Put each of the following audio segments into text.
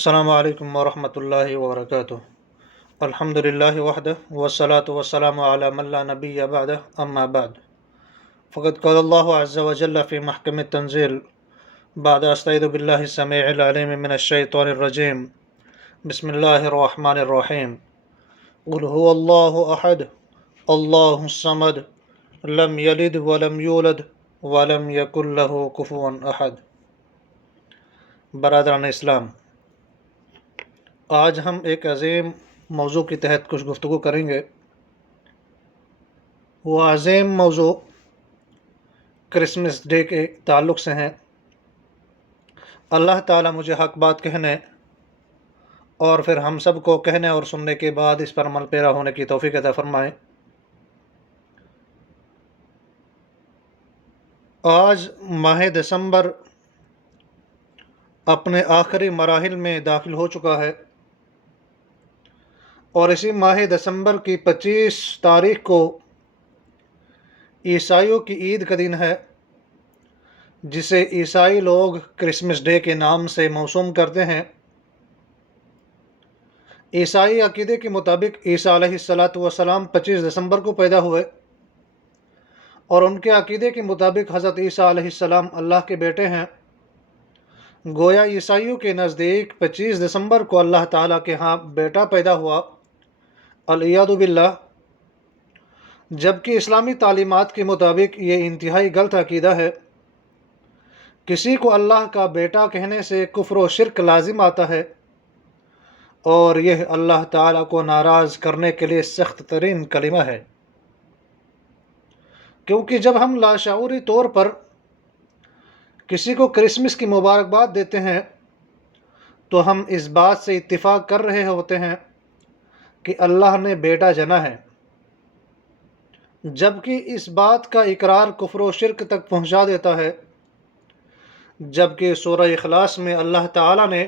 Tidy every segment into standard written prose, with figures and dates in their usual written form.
السلام علیکم ورحمۃ اللہ وبرکاتہ۔ الحمد للہ وحدہ والصلاة والسلام علی من لا نبی بعدہ اما بعد فقد قال اللہ عز وجل فی محکم التنزیل بعد استعیذ باللہ السمیع العلیم من الشیطان الرجیم بسم اللہ الرحمن الرحیم قل هو اللہ احد اللہ الصمد لم یلد ولم یولد ولم یکن لہ کفوا احد۔ برادران اسلام، آج ہم ایک عظیم موضوع کے تحت کچھ گفتگو کریں گے۔ وہ عظیم موضوع کرسمس ڈے کے تعلق سے ہیں۔ اللہ تعالیٰ مجھے حق بات کہنے اور پھر ہم سب کو کہنے اور سننے کے بعد اس پر عمل پیرا ہونے کی توفیق عطا فرمائے۔ آج ماہ دسمبر اپنے آخری مراحل میں داخل ہو چکا ہے، اور اسی ماہ دسمبر کی 25 تاریخ کو عیسائیوں کی عید کا دن ہے، جسے عیسائی لوگ کرسمس ڈے کے نام سے موسوم کرتے ہیں۔ عیسائی عقیدے کے مطابق عیسیٰ علیہ السلام 25 دسمبر کو پیدا ہوئے، اور ان کے عقیدے کے مطابق حضرت عیسیٰ علیہ السلام اللہ کے بیٹے ہیں۔ گویا عیسائیوں کے نزدیک 25 دسمبر کو اللہ تعالیٰ کے ہاں بیٹا پیدا ہوا، العیاذ باللہ، جبکہ اسلامی تعلیمات کے مطابق یہ انتہائی غلط عقیدہ ہے۔ کسی کو اللہ کا بیٹا کہنے سے کفر و شرک لازم آتا ہے، اور یہ اللہ تعالیٰ کو ناراض کرنے کے لیے سخت ترین کلمہ ہے، کیونکہ جب ہم لاشعوری طور پر کسی کو کرسمس کی مبارکباد دیتے ہیں تو ہم اس بات سے اتفاق کر رہے ہوتے ہیں کہ اللہ نے بیٹا جنا ہے، جبکہ اس بات کا اقرار کفر و شرک تک پہنچا دیتا ہے۔ جبکہ سورہ اخلاص میں اللہ تعالیٰ نے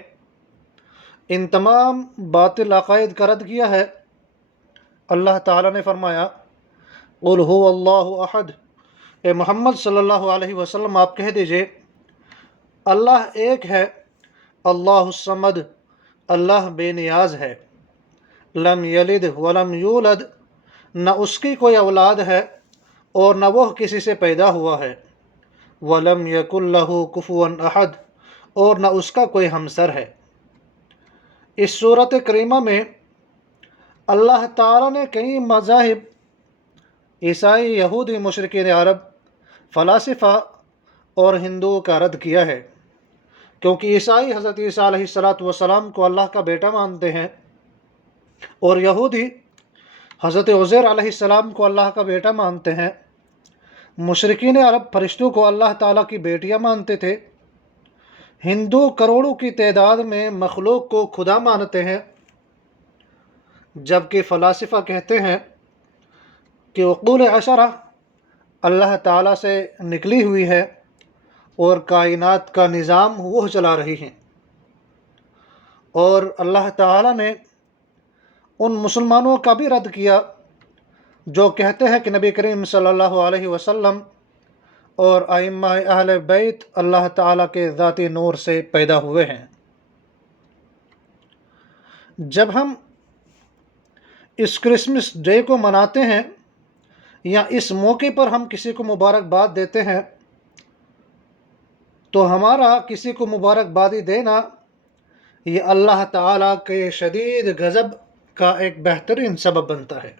ان تمام باطل عقائد کا رد کیا ہے۔ اللہ تعالیٰ نے فرمایا، قل هو اللہ احد، اے محمد صلی اللہ علیہ وسلم آپ کہہ دیجئے، اللہ ایک ہے، اللہ الصمد، اللہ بے نیاز ہے، لم یلد ولم یولد، نہ اس کی کوئی اولاد ہے اور نہ وہ کسی سے پیدا ہوا ہے، ولم یکن لہ کفوا احد، اور نہ اس کا کوئی ہمسر ہے۔ اس صورت کریمہ میں اللہ تعالیٰ نے کئی مذاہب، عیسائی، یہودی، مشرکین عرب، فلاسفہ اور ہندوؤں کا رد کیا ہے، کیونکہ عیسائی حضرت عیسیٰ علیہ السلام کو اللہ کا بیٹا مانتے ہیں، اور یہودی حضرت عزیر علیہ السلام کو اللہ کا بیٹا مانتے ہیں۔ مشرکین عرب فرشتوں کو اللہ تعالیٰ کی بیٹیاں مانتے تھے۔ ہندو کروڑوں کی تعداد میں مخلوق کو خدا مانتے ہیں، جبکہ فلاسفہ کہتے ہیں کہ عقول عشرہ اللہ تعالیٰ سے نکلی ہوئی ہے اور کائنات کا نظام وہ چلا رہی ہیں۔ اور اللہ تعالیٰ نے ان مسلمانوں کا بھی رد کیا جو کہتے ہیں کہ نبی کریم صلی اللہ علیہ وسلم اور ائمہ اہل بیت اللہ تعالیٰ کے ذاتی نور سے پیدا ہوئے ہیں۔ جب ہم اس کرسمس ڈے کو مناتے ہیں یا اس موقع پر ہم کسی کو مبارکباد دیتے ہیں تو ہمارا کسی کو مبارکبادی دینا یہ اللہ تعالیٰ کے شدید غضب کا ایک بہترین سبب بنتا ہے۔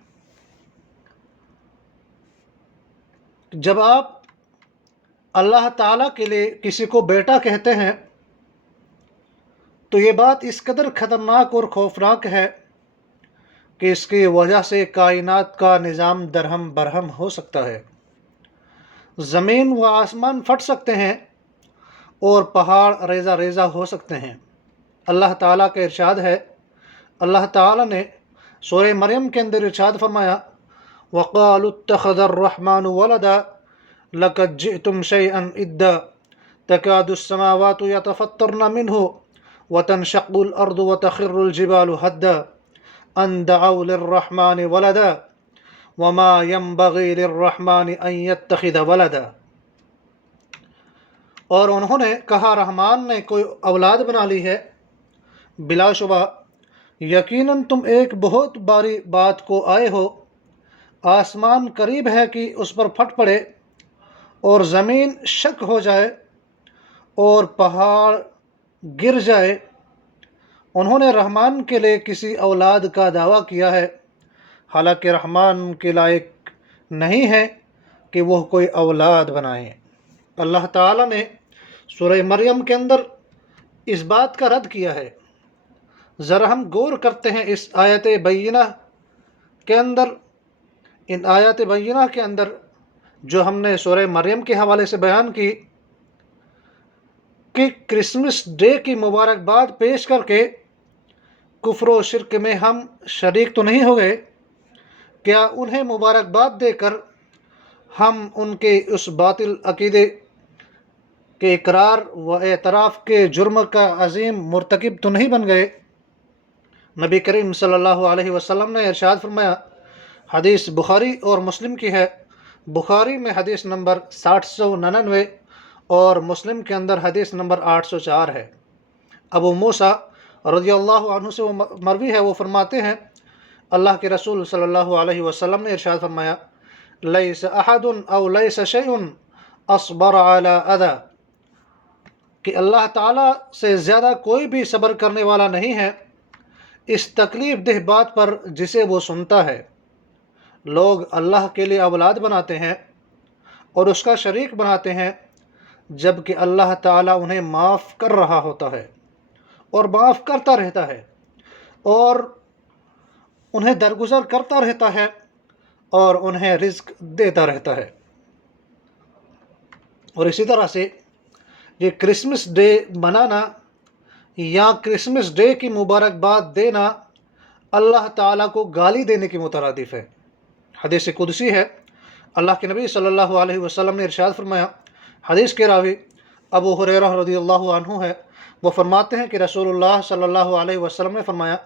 جب آپ اللہ تعالیٰ کے لیے کسی کو بیٹا کہتے ہیں تو یہ بات اس قدر خطرناک اور خوفناک ہے کہ اس کی وجہ سے کائنات کا نظام درہم برہم ہو سکتا ہے، زمین و آسمان پھٹ سکتے ہیں اور پہاڑ ریزہ ریزہ ہو سکتے ہیں۔ اللہ تعالیٰ کا ارشاد ہے، اللہ تعالیٰ نے سورہ مریم کے اندر ارشاد فرمایا، وَقَالُوا اتَّخَذَ الرَّحْمَنُ وَلَدًا لَقَدْ جِئْتُمْ شَيْئًا إِدًّا تَكَادُ السَّمَاوَاتُ يَتَفَطَّرْنَ مِنْهُ وَتَنشَقُّ الْأَرْضُ وَتَخِرُّ الْجِبَالُ هَدًّا أَن دَعَوْا لِلرَّحْمَنِ وَلَدًا وَمَا يَنبَغِي لِلرَّحْمَنِ أَن يَتَّخِذَ وَلَدًا۔ اور انہوں نے کہا رحمان نے کوئی اولاد بنا لی ہے، بلا شبہ یقیناً تم ایک بہت باری بات کو آئے ہو، آسمان قریب ہے کہ اس پر پھٹ پڑے اور زمین شک ہو جائے اور پہاڑ گر جائے۔ انہوں نے رحمان کے لیے کسی اولاد کا دعویٰ کیا ہے، حالانکہ رحمان کے لائق نہیں ہے کہ وہ کوئی اولاد بنائیں۔ اللہ تعالیٰ نے سورہ مریم کے اندر اس بات کا رد کیا ہے۔ ذرا ہم غور کرتے ہیں اس آیت بینہ کے اندر، ان آیات بینہ کے اندر جو ہم نے سورہ مریم کے حوالے سے بیان کی کہ کرسمس ڈے کی مبارکباد پیش کر کے کفر و شرک میں ہم شریک تو نہیں ہو گئے؟ کیا انہیں مبارکباد دے کر ہم ان کے اس باطل عقیدے کے اقرار و اعتراف کے جرم کا عظیم مرتکب تو نہیں بن گئے؟ نبی کریم صلی اللہ علیہ وسلم نے ارشاد فرمایا، حدیث بخاری اور مسلم کی ہے، بخاری میں حدیث نمبر 799 اور مسلم کے اندر حدیث نمبر 804 ہے۔ ابو موسیٰ رضی اللہ عنہ سے وہ مروی ہے، وہ فرماتے ہیں اللہ کے رسول صلی اللہ علیہ وسلم نے ارشاد فرمایا، لیس احد او لیس شیء اصبر علی اذی، کہ اللہ تعالیٰ سے زیادہ کوئی بھی صبر کرنے والا نہیں ہے اس تکلیف دہ بات پر جسے وہ سنتا ہے۔ لوگ اللہ کے لیے اولاد بناتے ہیں اور اس کا شریک بناتے ہیں، جبکہ اللہ تعالیٰ انہیں معاف کر رہا ہوتا ہے اور معاف کرتا رہتا ہے اور انہیں درگزر کرتا رہتا ہے اور انہیں رزق دیتا رہتا ہے۔ اور اسی طرح سے یہ کرسمس ڈے منانا یا کرسمس ڈے کی مبارکباد دینا اللہ تعالیٰ کو گالی دینے کی مترادف ہے۔ حدیث قدسی ہے، اللہ کے نبی صلی اللہ علیہ وسلم نے ارشاد فرمایا، حدیث کے راوی ابو ہریرہ رضی اللہ عنہ ہے، وہ فرماتے ہیں کہ رسول اللہ صلی اللہ علیہ وسلم نے فرمایا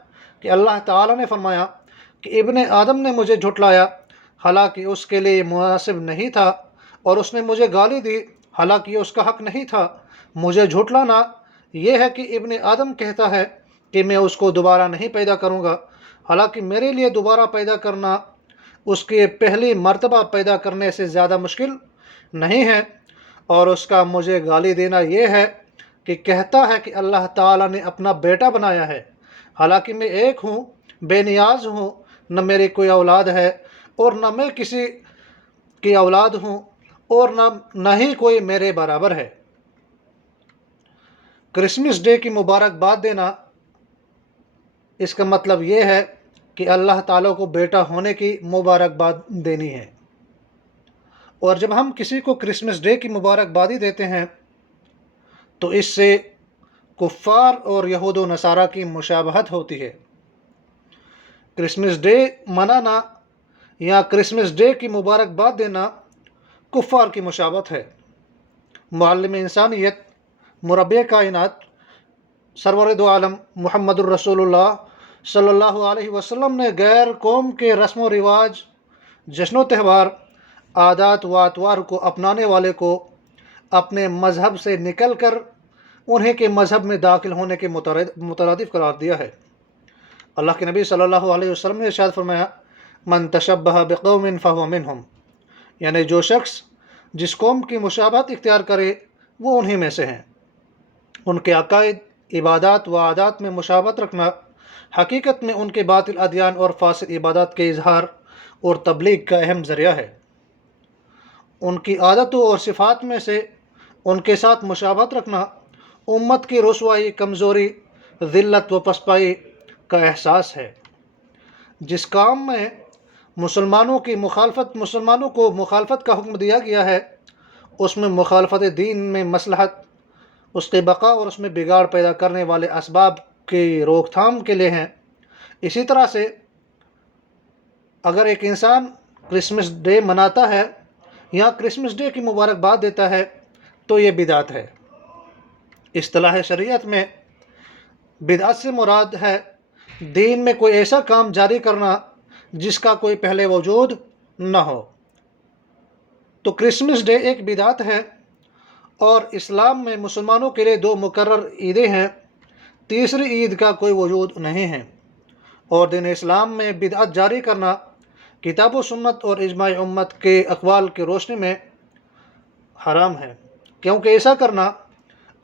کہ اللہ تعالیٰ نے فرمایا کہ ابن آدم نے مجھے جھٹلایا حالانکہ اس کے لیے مناسب نہیں تھا، اور اس نے مجھے گالی دی حالانکہ یہ اس کا حق نہیں تھا۔ مجھے جھٹلانا یہ ہے کہ ابن آدم کہتا ہے کہ میں اس کو دوبارہ نہیں پیدا کروں گا، حالانکہ میرے لیے دوبارہ پیدا کرنا اس کے پہلی مرتبہ پیدا کرنے سے زیادہ مشکل نہیں ہے، اور اس کا مجھے گالی دینا یہ ہے کہ کہتا ہے کہ اللہ تعالیٰ نے اپنا بیٹا بنایا ہے، حالانکہ میں ایک ہوں، بے نیاز ہوں، نہ میری کوئی اولاد ہے اور نہ میں کسی کی اولاد ہوں اور نہ ہی کوئی میرے برابر ہے۔ کرسمس ڈے کی مبارکباد دینا، اس کا مطلب یہ ہے کہ اللہ تعالیٰ کو بیٹا ہونے کی مبارکباد دینی ہے۔ اور جب ہم کسی کو کرسمس ڈے کی مبارکبادی دیتے ہیں تو اس سے کفار اور یہود و نصارہ کی مشابہت ہوتی ہے۔ کرسمس ڈے منانا یا کرسمس ڈے کی مبارکباد دینا کفار کی مشابہت ہے۔ معلم انسانیت، مربی کائنات، سرور دو عالم محمد الرسول اللہ صلی اللہ علیہ وسلم نے غیر قوم کے رسم و رواج، جشن و تہوار، عادات و اطوار کو اپنانے والے کو اپنے مذہب سے نکل کر انہیں کے مذہب میں داخل ہونے کے مترادف قرار دیا ہے۔ اللہ کے نبی صلی اللہ علیہ وسلم نے ارشاد فرمایا، من تشبہ بقوم فہو منہم، یعنی جو شخص جس قوم کی مشابہت اختیار کرے وہ انہی میں سے ہیں۔ ان کے عقائد، عبادات و عادات میں مشابہت رکھنا حقیقت میں ان کے باطل ادیان اور فاسد عبادات کے اظہار اور تبلیغ کا اہم ذریعہ ہے۔ ان کی عادتوں اور صفات میں سے ان کے ساتھ مشابہت رکھنا امت کی رسوائی، کمزوری، ذلت و پسپائی کا احساس ہے۔ جس کام میں مسلمانوں کو مخالفت کا حکم دیا گیا ہے، اس میں مخالفت دین میں مصلحت، اس کے بقا اور اس میں بگاڑ پیدا کرنے والے اسباب کی روک تھام کے لیے ہیں۔ اسی طرح سے اگر ایک انسان کرسمس ڈے مناتا ہے یا کرسمس ڈے کی مبارکباد دیتا ہے تو یہ بدعت ہے۔ اصطلاح شریعت میں بدعت سے مراد ہے دین میں کوئی ایسا کام جاری کرنا جس کا کوئی پہلے وجود نہ ہو۔ تو کرسمس ڈے ایک بدعت ہے، اور اسلام میں مسلمانوں کے لیے دو مقرر عیدیں ہیں، تیسری عید کا کوئی وجود نہیں ہے، اور دین اسلام میں بدعت جاری کرنا کتاب و سنت اور اجماع امت کے اقوال کی روشنی میں حرام ہے، کیونکہ ایسا کرنا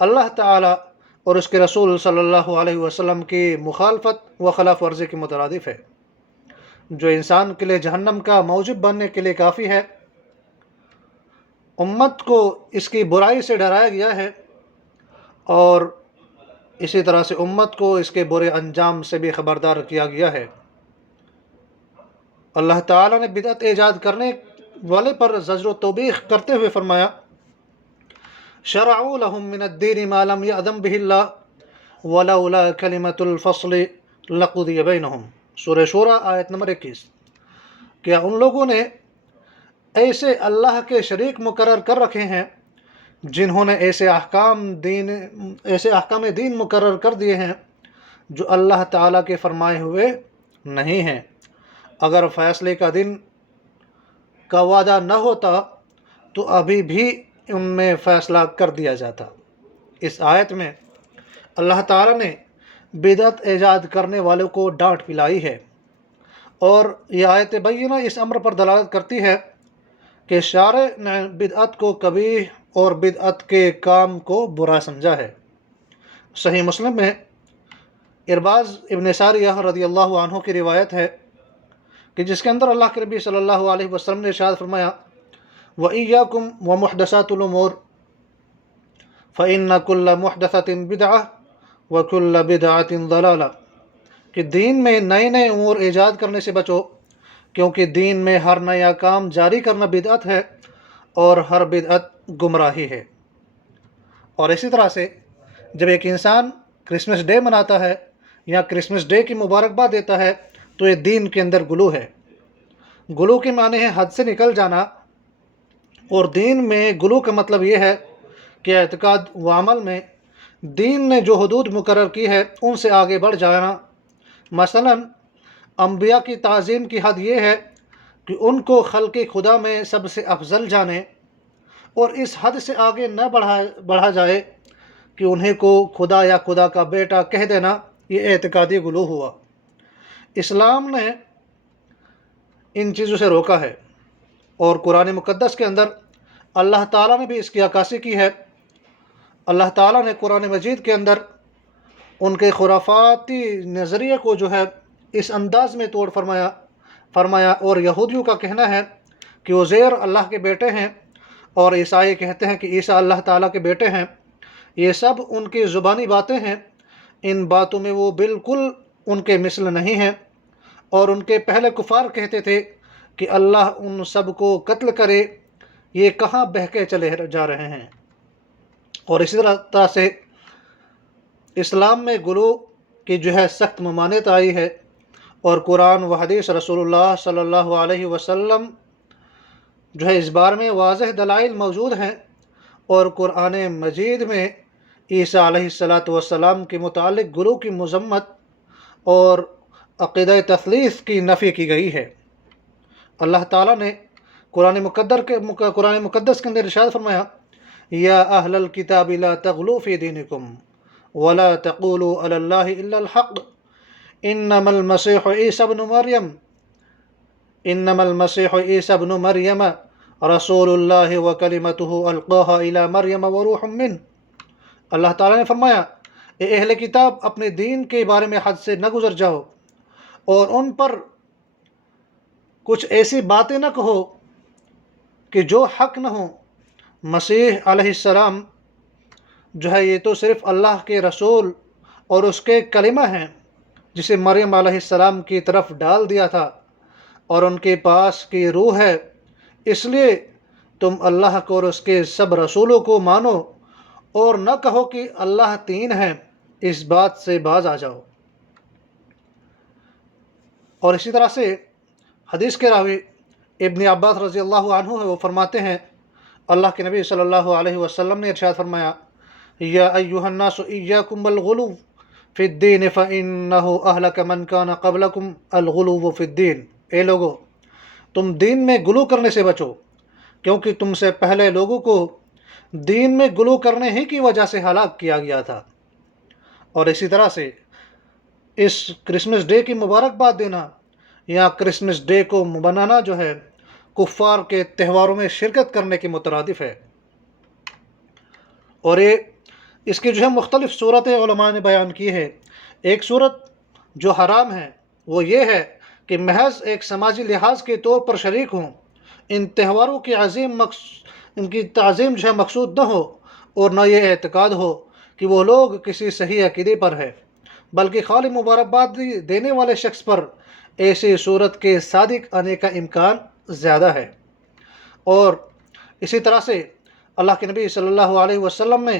اللہ تعالیٰ اور اس کے رسول صلی اللہ علیہ وسلم کی مخالفت و خلاف ورزی کے مترادف ہے، جو انسان کے لیے جہنم کا موجب بننے کے لیے کافی ہے۔ امت کو اس کی برائی سے ڈرایا گیا ہے، اور اسی طرح سے امت کو اس کے برے انجام سے بھی خبردار کیا گیا ہے۔ اللہ تعالیٰ نے بدعت ایجاد کرنے والے پر زجر و توبیخ کرتے ہوئے فرمایا: شرعوا لهم من الدین ما لم یأذن به اللہ ولولا کلمۃ الفصل لقضی بینہم، سورہ شورى آیت نمبر 21۔ کیا ان لوگوں نے ایسے اللہ کے شریک مقرر کر رکھے ہیں جنہوں نے ایسے احکام دین مقرر کر دیے ہیں جو اللہ تعالیٰ کے فرمائے ہوئے نہیں ہیں؟ اگر فیصلے کا دن کا وعدہ نہ ہوتا تو ابھی بھی ان میں فیصلہ کر دیا جاتا۔ اس آیت میں اللہ تعالیٰ نے بدعت ایجاد کرنے والوں کو ڈانٹ پلائی ہے، اور یہ آیت بینہ اس امر پر دلالت کرتی ہے کہ شارع نے بدعت کو قبیح اور بدعت کے کام کو برا سمجھا ہے۔ صحیح مسلم میں ارباز ابن ساریہ رضی اللہ عنہ کی روایت ہے کہ جس کے اندر اللہ کے نبی صلی اللہ علیہ وسلم نے ارشاد فرمایا: وَإِيَّاكُمْ وَمُحْدَثَاتُ الْأُمُورِ فَإِنَّ كُلَّ مُحْدَثَةٍ بِدْعَةٍ وَكُلَّ بِدْعَةٍ ضَلَالَةٍ، کہ دین میں نئے نئے امور ایجاد کرنے سے بچو، کیونکہ دین میں ہر نیا کام جاری کرنا بدعت ہے، اور ہر بدعت گمراہی ہے۔ اور اسی طرح سے جب ایک انسان کرسمس ڈے مناتا ہے یا کرسمس ڈے کی مبارکباد دیتا ہے تو یہ دین کے اندر غلو ہے۔ غلو کے معنی ہے حد سے نکل جانا، اور دین میں غلو کا مطلب یہ ہے کہ اعتقاد و عمل میں دین نے جو حدود مقرر کی ہے ان سے آگے بڑھ جانا۔ مثلا انبیاء کی تعظیم کی حد یہ ہے کہ ان کو خلق خدا میں سب سے افضل جانے، اور اس حد سے آگے نہ بڑھا جائے کہ انہیں کو خدا یا خدا کا بیٹا کہہ دینا، یہ اعتقادی غلو ہوا۔ اسلام نے ان چیزوں سے روکا ہے، اور قرآن مقدس کے اندر اللہ تعالیٰ نے بھی اس کی عکاسی کی ہے۔ اللہ تعالیٰ نے قرآن مجید کے اندر ان کے خرافاتی نظریے کو جو ہے اس انداز میں توڑ فرمایا، اور یہودیوں کا کہنا ہے کہ عزیر اللہ کے بیٹے ہیں، اور عیسائی کہتے ہیں کہ عیسیٰ اللہ تعالیٰ کے بیٹے ہیں، یہ سب ان کی زبانی باتیں ہیں، ان باتوں میں وہ بالکل ان کے مثل نہیں ہیں۔ اور ان کے پہلے کفار کہتے تھے کہ اللہ ان سب کو قتل کرے، یہ کہاں بہکے چلے جا رہے ہیں۔ اور اسی طرح سے اسلام میں غلو کی جو ہے سخت ممانعت آئی ہے، اور قرآن و حدیث رسول اللہ صلی اللہ علیہ وسلم جو ہے اس بارے میں واضح دلائل موجود ہیں، اور قرآن مجید میں عیسیٰ علیہ السلام کے متعلق غلو کی مذمت اور عقیدہ تثلیث کی نفی کی گئی ہے۔ اللہ تعالیٰ نے قرآن مقدس کے اندر ارشاد فرمایا: یا اہل الکتاب لا تغلوا فی دینکم ولا تقولوا علی اللہ الا الحق انما المسیح عیسی ابن مریم رسول اللہ وکلمتہ القاها الی مریم وروح منہ۔ اللہ تعالیٰ نے فرمایا: اے اہل کتاب، اپنے دین کے بارے میں حد سے نہ گزر جاؤ، اور ان پر کچھ ایسی باتیں نہ کہو کہ جو حق نہ ہوں۔ مسیح علیہ السلام جو ہے یہ تو صرف اللہ کے رسول اور اس کے کلمہ ہیں جسے مریم علیہ السلام کی طرف ڈال دیا تھا، اور ان کے پاس کی روح ہے، اس لیے تم اللہ کو اور اس کے سب رسولوں کو مانو، اور نہ کہو کہ اللہ تین ہیں، اس بات سے باز آ جاؤ۔ اور اسی طرح سے حدیث کے راوی ابن عباس رضی اللہ عنہ ہے، وہ فرماتے ہیں اللہ کے نبی صلی اللہ علیہ وسلم نے ارشاد فرمایا: یا ایھا الناس ایاکم بالغلو فی الدین فانہ اہلک من کان قبلکم الغلو فی الدین، اے لوگو تم دین میں غلو کرنے سے بچو، کیونکہ تم سے پہلے لوگوں کو دین میں غلو کرنے ہی کی وجہ سے ہلاک کیا گیا تھا۔ اور اسی طرح سے اس کرسمس ڈے کی مبارکباد دینا یا کرسمس ڈے کو منانا جو ہے کفار کے تہواروں میں شرکت کرنے کے مترادف ہے۔ اور یہ اس کی جو ہے مختلف صورتیں علماء نے بیان کی ہے۔ ایک صورت جو حرام ہے وہ یہ ہے کہ محض ایک سماجی لحاظ کے طور پر شریک ہوں، ان تہواروں کی ان کی تعظیم جو ہے مقصود نہ ہو، اور نہ یہ اعتقاد ہو کہ وہ لوگ کسی صحیح عقیدے پر ہے، بلکہ خالی مبارکباد دینے والے شخص پر ایسی صورت کے صادق آنے کا امکان زیادہ ہے۔ اور اسی طرح سے اللہ کے نبی صلی اللہ علیہ وسلم نے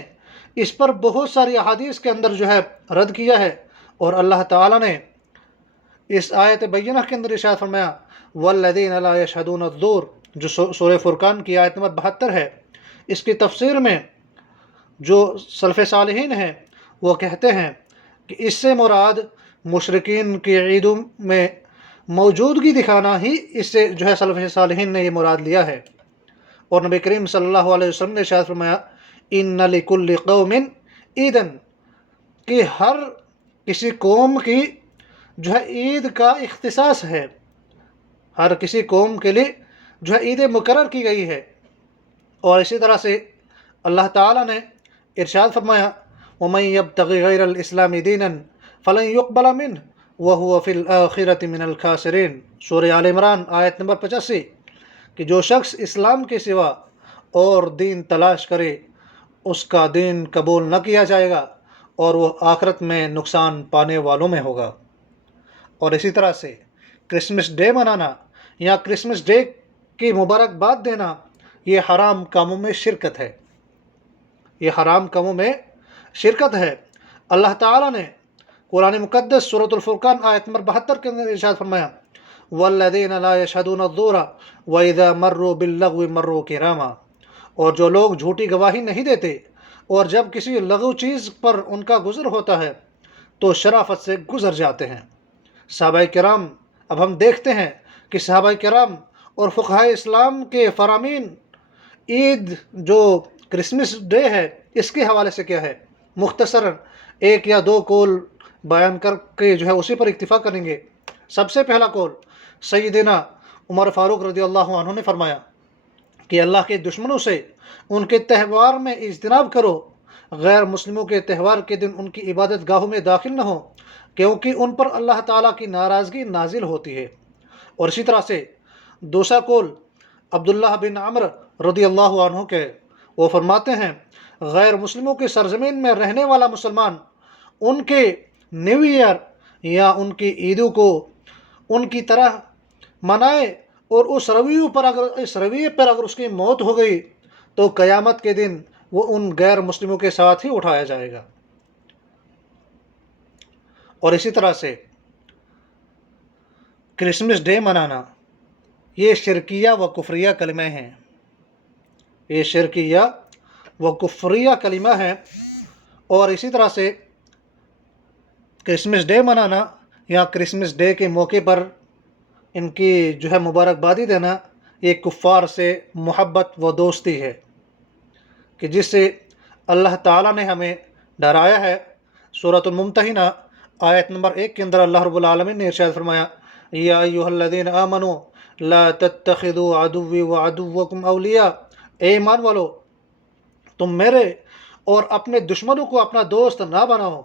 اس پر بہت ساری احادیث کے اندر جو ہے رد کیا ہے، اور اللہ تعالیٰ نے اس آیت بینہ کے اندر ارشاد فرمایا والذین لا یشہدون الزور، جو سورہ فرقان کی آیت نمبر 72 ہے۔ اس کی تفسیر میں جو سلف صالحین ہیں وہ کہتے ہیں کہ اس سے مراد مشرکین کی عیدوں میں موجودگی دکھانا ہی اس سے جو ہے سلف صالحین نے یہ مراد لیا ہے۔ اور نبی کریم صلی اللہ علیہ وسلم نے ارشاد فرمایا ان لکل قوم عیدن، کہ ہر کسی قوم کی جو ہے عید کا اختصاص ہے، ہر کسی قوم کے لیے جو ہے عید مقرر کی گئی ہے۔ اور اسی طرح سے اللہ تعالیٰ نے ارشاد فرمایا وَمَن يَبْتَغِ غَيْرَ الْإِسْلَامِ دِينًا فَلَن يُقْبَلَ مِنْهُ وَهُوَ فِي الْآخِرَةِ مِنَ الْخَاسِرِينَ، سورہ آل عمران آیت نمبر 85، کہ جو شخص اسلام کے سوا اور دین تلاش کرے اس کا دین قبول نہ کیا جائے گا اور وہ آخرت میں نقصان پانے والوں میں ہوگا۔ اور اسی طرح سے کرسمس ڈے منانا یا کرسمس ڈے کی مبارکباد دینا یہ حرام کاموں میں شرکت ہے، یہ حرام کاموں میں شرکت ہے۔ اللہ تعالیٰ نے قرآن مقدس سورۃ الفرقان آیت نمبر 72 کے اندر ارشاد فرمایا والذین لا یشہدون الزور وَإِذَا مَرُّوا بِاللَّغْوِ مَرُّوا کِرَامًا، اور جو لوگ جھوٹی گواہی نہیں دیتے اور جب کسی لغو چیز پر ان کا گزر ہوتا ہے تو شرافت سے گزر جاتے ہیں۔ صحابہ کرام، اب ہم دیکھتے ہیں کہ صحابہ کرام اور فقہاء اسلام کے فرامین عید جو کرسمس ڈے ہے اس کے حوالے سے کیا ہے، مختصراً ایک یا دو قول بیان کر کے جو ہے اسی پر اکتفا کریں گے۔ سب سے پہلا قول سیدنا عمر فاروق رضی اللہ عنہ نے فرمایا کہ اللہ کے دشمنوں سے ان کے تہوار میں اجتناب کرو، غیر مسلموں کے تہوار کے دن ان کی عبادت گاہوں میں داخل نہ ہو، کیونکہ ان پر اللہ تعالیٰ کی ناراضگی نازل ہوتی ہے۔ اور اسی طرح سے دوسرا قول عبداللہ بن عمر رضی اللہ عنہ کے، وہ فرماتے ہیں غیر مسلموں کی سرزمین میں رہنے والا مسلمان ان کے نیو ایئر یا ان کی عیدوں کو ان کی طرح منائے، اور اس رویے پر اگر اس کی موت ہو گئی تو قیامت کے دن وہ ان غیر مسلموں کے ساتھ ہی اٹھایا جائے گا۔ اور اسی طرح سے کرسمس ڈے منانا یہ شرکیہ و کفریہ کلمہ ہیں، یہ شرکیہ و کفریہ کلمہ ہیں۔ اور اسی طرح سے کرسمس ڈے منانا یا کرسمس ڈے کے موقع پر ان کی جو ہے مبارکبادی دینا یہ کفار سے محبت و دوستی ہے، کہ جس سے اللہ تعالیٰ نے ہمیں ڈرایا ہے۔ سورۃ الممتحنہ آیت نمبر 1 کے اندر اللہ رب العالمین نے ارشاد فرمایا یا ایھا الذین آمنوا لا تتخذوا عدوی وعدوکم اولیاء، اے ایمان والو تم میرے اور اپنے دشمنوں کو اپنا دوست نہ بناؤ،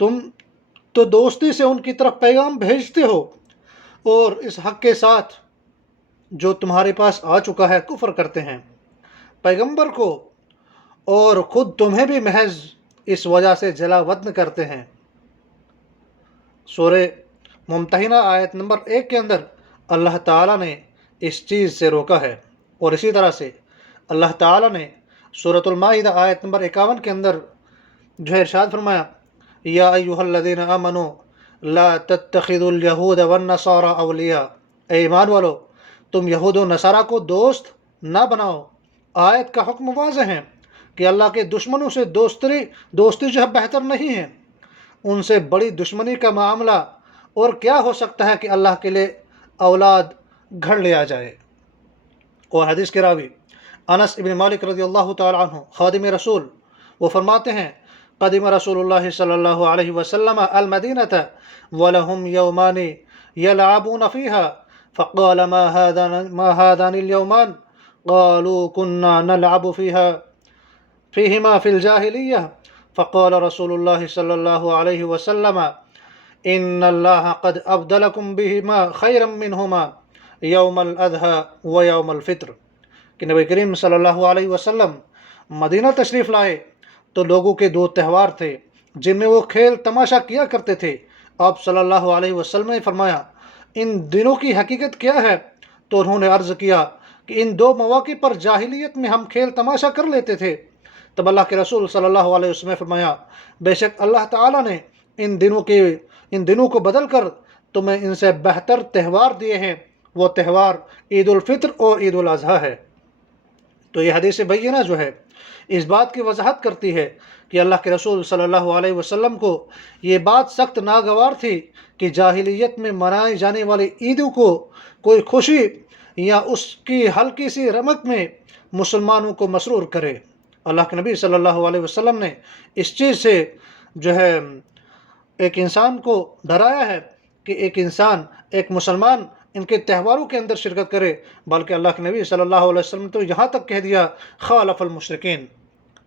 تم تو دوستی سے ان کی طرف پیغام بھیجتے ہو اور اس حق کے ساتھ جو تمہارے پاس آ چکا ہے کفر کرتے ہیں پیغمبر کو، اور خود تمہیں بھی محض اس وجہ سے جلا وطن کرتے ہیں۔ سورہ ممتحنہ آیت نمبر 1 کے اندر اللہ تعالیٰ نے اس چیز سے روکا ہے۔ اور اسی طرح سے اللہ تعالیٰ نے سورۃ المائدہ آیت نمبر 51 کے اندر جو ہے ارشاد فرمایا یا ایھا الذین آمنوا لا تتخذوا الیہود والنصارى اولیاء، اے ایمان والو تم یہود و نصارہ کو دوست نہ بناؤ۔ آیت کا حکم واضح ہے کہ اللہ کے دشمنوں سے دوستی جو ہے بہتر نہیں ہے، ان سے بڑی دشمنی کا معاملہ اور کیا ہو سکتا ہے کہ اللہ کے لیے اولاد گھڑ لیا جائے۔ اور حدیث کے راوی انس ابن مالک رضی اللہ تعالی عنہ خادم رسول، وہ فرماتے ہیں قدم رسول الله صلى الله عليه وسلم المدينة ولهم يومان يلعبون فيها فقال ما هذان اليومان قالوا كنا نلعب فيهما في الجاهلية فقال رسول الله صلى الله عليه وسلم إن الله قد أبدلكم بهما خيرا منهما یوم الاضحیٰ و یوم الفطر کہ نبی کریم صلی اللہ علیہ وسلم مدینہ تشریف لائے تو لوگوں کے دو تہوار تھے جن میں وہ کھیل تماشا کیا کرتے تھے۔ آپ صلی اللہ علیہ وسلم نے فرمایا ان دنوں کی حقیقت کیا ہے؟ تو انہوں نے عرض کیا کہ ان دو مواقع پر جاہلیت میں ہم کھیل تماشا کر لیتے تھے۔ تب اللہ کے رسول صلی اللہ علیہ وسلم نے فرمایا بے شک اللہ تعالیٰ نے ان دنوں کو بدل کر تمہیں ان سے بہتر تہوار دیے ہیں، وہ تہوار عید الفطر اور عید الاضحیٰ ہے۔ تو یہ حدیث بینہ جو ہے اس بات کی وضاحت کرتی ہے کہ اللہ کے رسول صلی اللہ علیہ وسلم کو یہ بات سخت ناگوار تھی کہ جاہلیت میں منائی جانے والی عیدوں کو کوئی خوشی یا اس کی ہلکی سی رمق میں مسلمانوں کو مسرور کرے۔ اللہ کے نبی صلی اللہ علیہ وسلم نے اس چیز سے جو ہے ایک انسان کو ڈرایا ہے کہ ایک مسلمان ان کے تہواروں کے اندر شرکت کرے، بلکہ اللہ کے نبی صلی اللہ علیہ وسلم تو یہاں تک کہہ دیا خالف المشرکین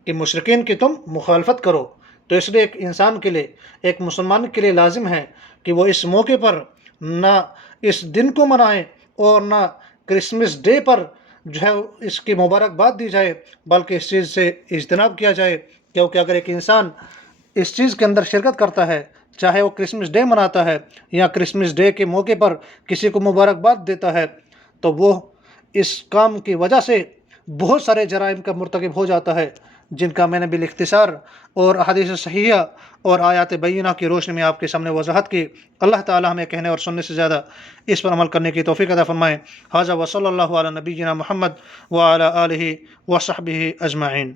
کہ مشرکین کی تم مخالفت کرو۔ تو اس لیے ایک انسان کے لیے، ایک مسلمان کے لیے لازم ہے کہ وہ اس موقع پر نہ اس دن کو منائیں اور نہ کرسمس ڈے پر جو ہے اس کی مبارکباد دی جائے، بلکہ اس چیز سے اجتناب کیا جائے، کیونکہ اگر ایک انسان اس چیز کے اندر شرکت کرتا ہے، چاہے وہ کرسمس ڈے مناتا ہے یا کرسمس ڈے کے موقع پر کسی کو مبارکباد دیتا ہے، تو وہ اس کام کی وجہ سے بہت سارے جرائم کا مرتکب ہو جاتا ہے، جن کا میں نے بالاختصار اور احادیث صحیحہ اور آیات بینہ کی روشنی میں آپ کے سامنے وضاحت کی۔ اللہ تعالی ہمیں کہنے اور سننے سے زیادہ اس پر عمل کرنے کی توفیق عطا فرمائے۔ ھذا وصلی اللہ علی نبینا محمد وعلی آلہ وصحبہ اجمعین۔